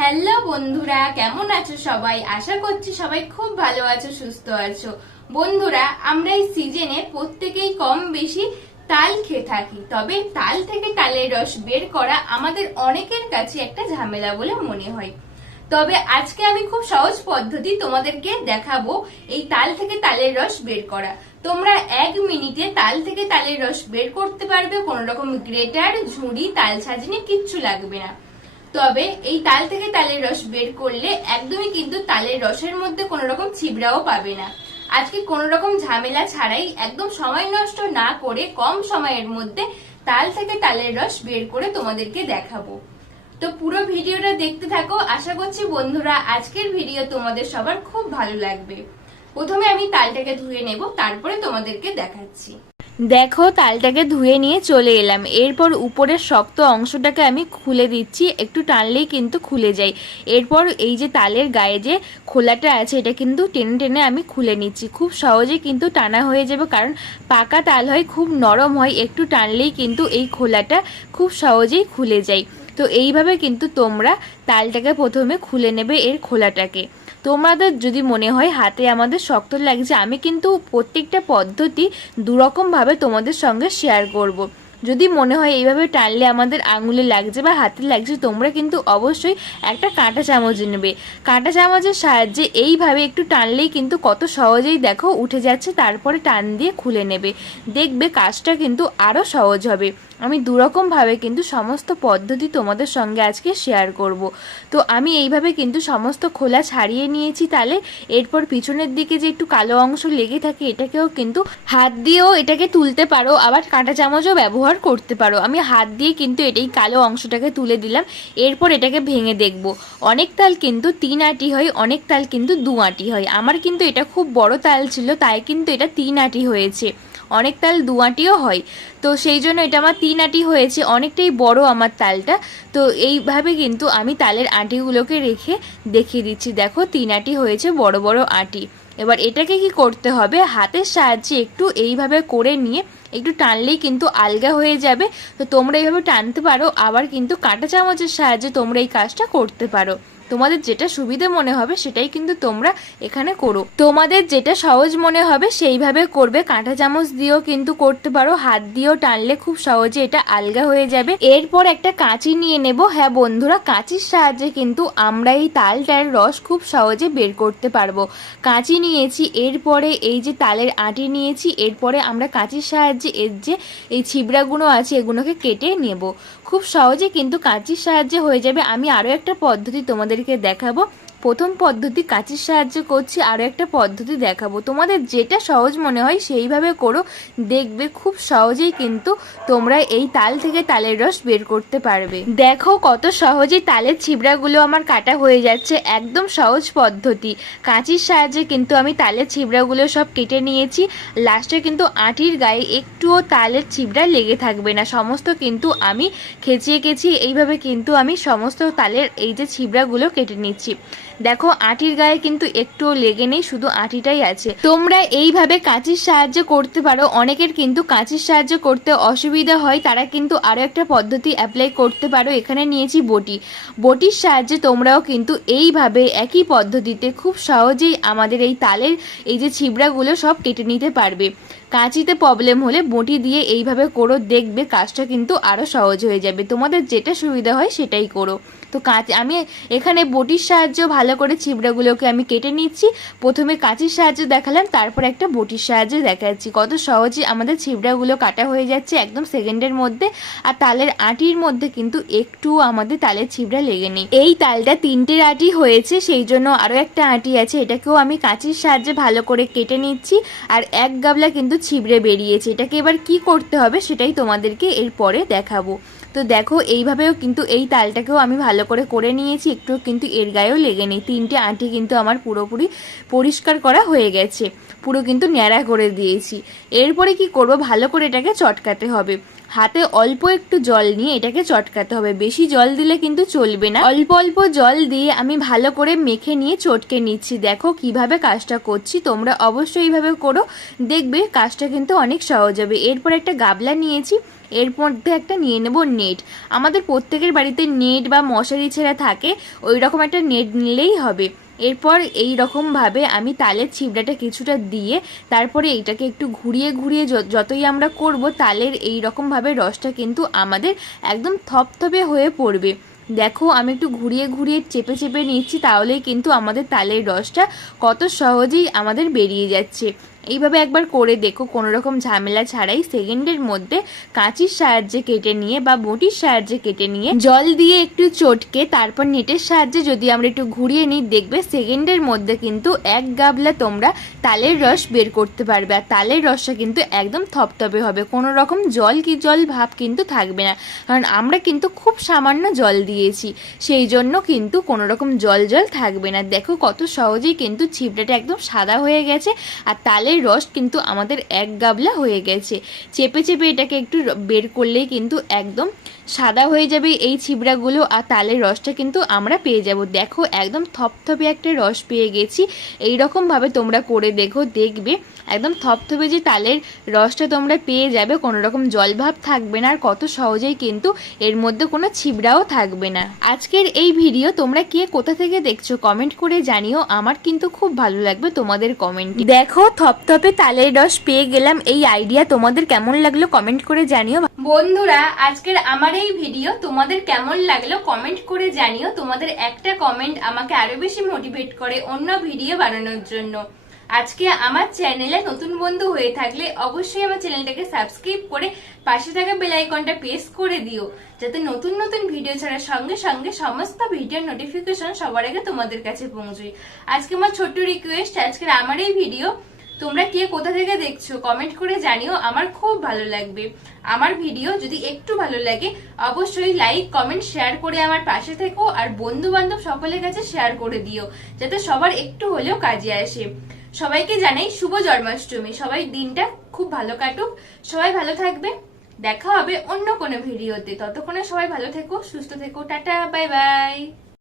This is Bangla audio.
হ্যালো বন্ধুরা, কেমন আছো সবাই? আশা করছি সবাই খুব ভালো আছো, সুস্থ আছো। বন্ধুরা, আমরা এই সিজনে প্রত্যেকেই কম বেশি তাল খেয়ে থাকি, তবে তাল থেকে তালের রস বের করা আমাদের অনেকের কাছে একটা ঝামেলা বলে মনে হয়। তবে আজকে আমি খুব সহজ পদ্ধতি তোমাদেরকে দেখাবো এই তাল থেকে তালের রস বের করা। তোমরা 1 মিনিটে তাল থেকে তালের রস বের করতে পারবে, কোনো রকম গ্রেটার, ঝুড়ি, তাল ছাঁচনি কিচ্ছু লাগবে না। তবে এই তাল থেকে তালের রস বের করলে একদমই কিন্তু তালের রসের মধ্যে কোনো রকম ছিবড়াও পাবে না। আজকে কোনো রকম ঝামেলা ছাড়াই একদম সময় নষ্ট না করে কম সময়ের মধ্যে তাল থেকে তালের রস বের করে তোমাদেরকে দেখাবো। তো পুরো ভিডিওটা দেখতে থাকো। আশা করছি বন্ধুরা আজকের ভিডিও তোমাদের সবার খুব ভালো লাগবে। প্রথমে আমি তালটাকে ধুয়ে নেব, তারপরে তোমাদেরকে দেখাচ্ছি। দেখো, তালটাকে ধুয়ে নিয়ে চলে এলাম। এরপর উপরের শক্ত অংশটাকে আমি খুলে দিচ্ছি, একটু টানলেই কিন্তু খুলে যায়। এরপর এই যে তালের গায়ে যে খোলাটা আছে এটা কিন্তু টেনে টেনে আমি খুলে নিচ্ছি। খুব সহজে কিন্তু টানা হয়ে যাবে, কারণ পাকা তাল হয়, খুব নরম হয়, একটু টানলেই কিন্তু এই খোলাটা খুব সহজেই খুলে যায়। তো এইভাবে কিন্তু তোমরা তালটাকে প্রথমে খুলে নেবে, এর খোলাটাকে। তোমাদের যদি মনে হয় হাতে আমাদের শক্ত লাগছে, আমি কিন্তু প্রত্যেকটা পদ্ধতি দুরকমভাবে তোমাদের সঙ্গে শেয়ার করব। যদি মনে হয় এইভাবে টানলে আমাদের আঙুলে লাগছে বা হাতে লাগছে, তোমরা কিন্তু অবশ্যই একটা কাঁটা চামচ নেবে। কাঁটা চামচের সাহায্যে এইভাবে একটু টানলেই কিন্তু কত সহজেই দেখো উঠে যাচ্ছে, তারপরে টান দিয়ে খুলে নেবে। দেখবে কাজটা কিন্তু আরও সহজ হবে। আমি দুরকমভাবে কিন্তু সমস্ত পদ্ধতি তোমাদের সঙ্গে আজকে শেয়ার করব। তো আমি এইভাবে কিন্তু সমস্ত খোলা ছাড়িয়ে নিয়েছি তালে। এরপর পিছনের দিকে যে একটু কালো অংশ লেগে থাকে এটাকেও কিন্তু হাত দিয়েও এটাকে তুলতে পারো, আবার কাঁটা চামচও ব্যবহার করতে পারো। আমি হাত দিয়ে কিন্তু এটাই কালো অংশটাকে তুলে দিলাম। এরপর এটাকে ভেঙে দেখব। অনেক তাল কিন্তু 3 আটি হয়, অনেক তাল কিন্তু 2 আটি হয়। আমার কিন্তু এটা খুব বড় তাল ছিল, তাই কিন্তু এটা 3 আটি হয়েছে। অনেক তাল 2 আটিও হয়, তো সেই জন্য এটা আমার 3 আটি হয়েছে, অনেকটাই বড় আমার তালটা। তো এইভাবে কিন্তু আমি তালের আটিগুলোকে রেখে দেখিয়ে দিচ্ছি। দেখো 3 আটি হয়েছে, বড় বড় আটি। এবার এটাকে কি করতে হবে, হাতের সাহায্যে একটু এইভাবে করে নিয়ে একটু টানলেই কিন্তু আলগা হয়ে যাবে। তো তোমরা এইভাবে টানতে পারো, আবার কিন্তু কাঁটা চামচের সাহায্যে তোমরা এই কাজটা করতে পারো। তোমাদের যেটা সুবিধা মনে হবে সেটাই কিন্তু তোমরা এখানে করো। তোমাদের যেটা সহজ মনে হবে সেইভাবে করবে। কাঁটা চামচ দিয়েও কিন্তু করতে পারো, হাত দিয়েও টানলে খুব সহজে এটা আলগা হয়ে যাবে। এরপর একটা কাঁচি নিয়ে নেব। হ্যাঁ বন্ধুরা, কাঁচির সাহায্যে কিন্তু আমরা এই তালটার রস খুব সহজে বের করতে পারবো। কাঁচি নিয়েছি, এরপরে এই যে তালের আটি নিয়েছি, এরপরে আমরা কাঁচির সাহায্যে এর যে এই ছিবড়াগুলো আছে এগুলোকে কেটে নেব। খুব সহজে কিন্তু কাঁচির সাহায্যে হয়ে যাবে। আমি আরও একটা পদ্ধতি তোমাদেরকে দেখাবো। প্রথম পদ্ধতি কাঁচির সাহায্যে করছি, আরও একটা পদ্ধতি দেখাবো। তোমাদের যেটা সহজ মনে হয় সেইভাবে করো, দেখবে খুব সহজেই কিন্তু তোমরা এই তাল থেকে তালের রস বের করতে পারবে। দেখো কত সহজেই তালের ছিবড়াগুলো আমার কাটা হয়ে যাচ্ছে, একদম সহজ পদ্ধতি। কাঁচির সাহায্যে কিন্তু আমি তালের ছিবড়াগুলো সব কেটে নিয়েছি। লাস্টে কিন্তু আটির গায়ে একটুও তালের ছিবড়া লেগে থাকবে না, সমস্ত কিন্তু আমি খেঁচিয়ে এইভাবে কিন্তু আমি সমস্ত তালের এই যে ছিবড়াগুলো কেটে নিচ্ছি। দেখো আটির গায়ে কিন্তু একটুও লেগে নেই, শুধু আটিটাই আছে। তোমরা এইভাবে কাঁচির সাহায্যে করতে পারো। অনেকের কিন্তু কাঁচির সাহায্যে করতে অসুবিধা হয়, তারা কিন্তু আরও একটা পদ্ধতি অ্যাপ্লাই করতে পারো। এখানে নিয়েছি বটি। বটির সাহায্যে তোমরাও কিন্তু এইভাবে একই পদ্ধতিতে খুব সহজেই আমাদের এই তালের এই যে ছিবড়াগুলো সব কেটে নিতে পারবে। কাঁচিতে প্রবলেম হলে বটি দিয়ে এইভাবে করো, দেখবে কাজটা কিন্তু আরও সহজ হয়ে যাবে। তোমাদের যেটা সুবিধা হয় সেটাই করো। তো আমি এখানে বটির সাহায্যে ভালো করে ছিবড়াগুলোকে আমি কেটে নিচ্ছি। প্রথমে কাঁচির সাহায্যে দেখালাম, তারপর একটা বটির সাহায্যে দেখাচ্ছি। কত সহজে আমাদের ছিবড়াগুলো কাটা হয়ে যাচ্ছে একদম সেকেন্ডের মধ্যে। আর তালের আটির মধ্যে কিন্তু একটু আমাদের তালের ছিবড়া লেগে নেই। এই তালটা 3টে আটি হয়েছে, সেই জন্য আরও একটা আটি আছে, এটাকেও আমি কাঁচির সাহায্যে ভালো করে কেটে নিচ্ছি। আর এক গাবলা কিন্তু ছিবড়ে বেরিয়েছে। এটাকে এবার কি করতে হবে সেটাই তোমাদেরকে এরপরে দেখাবো। তো দেখো এইভাবেও কিন্তু এই তালটাকেও আমি ভালো করে নিয়েছি, একটু কিন্তু এর গায়েও লেগে নেই। 3টে আঁটি কিন্তু আমার পুরোপুরি পরিষ্কার করা হয়ে গেছে, পুরো কিন্তু ন্যাড়া করে দিয়েছি। এরপরে কি করব, ভালো করে এটাকে চটকাতে হবে। হাতে অল্প একটু জল নিয়ে এটাকে চটকাতে হবে, বেশি জল দিলে কিন্তু চলবে না। অল্প অল্প জল দিয়ে আমি ভালো করে মেখে নিয়ে চটকে নিচ্ছি। দেখো কিভাবে কাজটা করছি, তোমরা অবশ্যই এইভাবে করো, দেখবে কাজটা কিন্তু অনেক সহজ হবে। এরপর একটা গাবলা নিয়েছি, এর মধ্যে একটা নিয়ে নেব নেট। আমাদের প্রত্যেকের বাড়িতে নেট বা মশারি ছেঁড়া থাকে, ওই রকম একটা নেট নিলেই হবে। এরপর এই রকমভাবে আমি তালের ছিবড়াটা কিছুটা দিয়ে তারপরে এইটাকে একটু ঘুরিয়ে ঘুরিয়ে যতই আমরা করব, তালের এই রকমভাবে রসটা কিন্তু আমাদের একদম থপথপে হয়ে পড়বে। দেখো আমি একটু ঘুরিয়ে ঘুরিয়ে চেপে চেপে নিচ্ছি, তাহলেই কিন্তু আমাদের তালের রসটা কত সহজেই আমাদের বেরিয়ে যাচ্ছে। এইভাবে একবার করে দেখো, কোনো রকম ঝামেলা ছাড়াই সেকেন্ডের মধ্যে কাঁচির সাহায্যে কেটে নিয়ে বা বটির সাহায্যে কেটে নিয়ে জল দিয়ে একটু চটকে তারপর নেটের সাহায্যে যদি আমরা একটু ঘুরিয়ে নিই, দেখবে সেকেন্ডের মধ্যে কিন্তু এক গাবলা তোমরা তালের রস বের করতে পারবে। আর তালের রসটা কিন্তু একদম থপথপে হবে, কোনো রকম জল ভাব কিন্তু থাকবে না, কারণ আমরা কিন্তু খুব সামান্য জল দিয়েছি, সেই জন্য কিন্তু কোনো রকম জল থাকবে না। দেখো কত সহজেই কিন্তু ছিবড়াটা একদম সাদা হয়ে গেছে, আর তালের রস কিন্তু আমাদের এক গাবলা হয়ে গেছে। চেপে চেপে এটাকে একটু বের করলেই কিন্তু একদম সাদা হয়ে যাবে এই ছিবড়াগুলো, আর তালের রসটা কিন্তু আমরা পেয়ে যাব। দেখো একদম থপথপে একটা রস পেয়ে গেছি। এই রকমভাবে তোমরা করে দেখো, দেখবে একদম থপথপে যে তালের রসটা তোমরা পেয়ে যাবে, কোনো রকম জলভাব থাকবে না, আর কত সহজেই কিন্তু এর মধ্যে কোনো ছিবড়াও থাকবে না। আজকের এই ভিডিও তোমরা কে কোথা থেকে দেখছো কমেন্ট করে জানিও, আমার কিন্তু খুব ভালো লাগবে তোমাদের কমেন্ট। দেখো থপথপে তালের রস পেয়ে গেলাম, এই আইডিয়া তোমাদের কেমন লাগলো কমেন্ট করে জানিও। বন্ধুরা আজকের আমার এই ভিডিও তোমাদের কেমন লাগলো কমেন্ট করে জানিও। তোমাদের একটা কমেন্ট আমাকে আরো বেশি মোটিভেট করে অন্য ভিডিও বানানোর জন্য। আজকে আমার চ্যানেলে নতুন বন্ধু হয়ে থাকলে অবশ্যই আমার চ্যানেলটাকে সাবস্ক্রাইব করে পাশে থাকা বেল আইকনটা প্রেস করে দিও, যাতে নতুন নতুন ভিডিও ছাড়ার সঙ্গে সঙ্গে সমস্ত ভিডিওর নোটিফিকেশন সবার আগে তোমাদের কাছে পৌঁছয়। আজকে আমার ছোট্ট রিকোয়েস্ট, আজকের আমার এই ভিডিও তোমরা কে কোথা থেকে দেখছো কমেন্ট করে জানিও, আমার খুব ভালো লাগবে। আমার ভিডিও যদি একটু ভালো লাগে অবশ্যই লাইক কমেন্ট শেয়ার করে আমার পাশে থেকো, আর বন্ধু বান্ধব সকলের কাছে শেয়ার করে দিও, যাতে সবার একটু হলেও কাজে আসে। সবাইকে জানাই শুভ জন্মাষ্টমী, সবাই দিনটা খুব ভালো কাটুক, সবাই ভালো থাকবে। দেখা হবে অন্য কোনো ভিডিওতে, ততক্ষণে সবাই ভালো থেকো, সুস্থ থেকো, টাটা বাই বাই।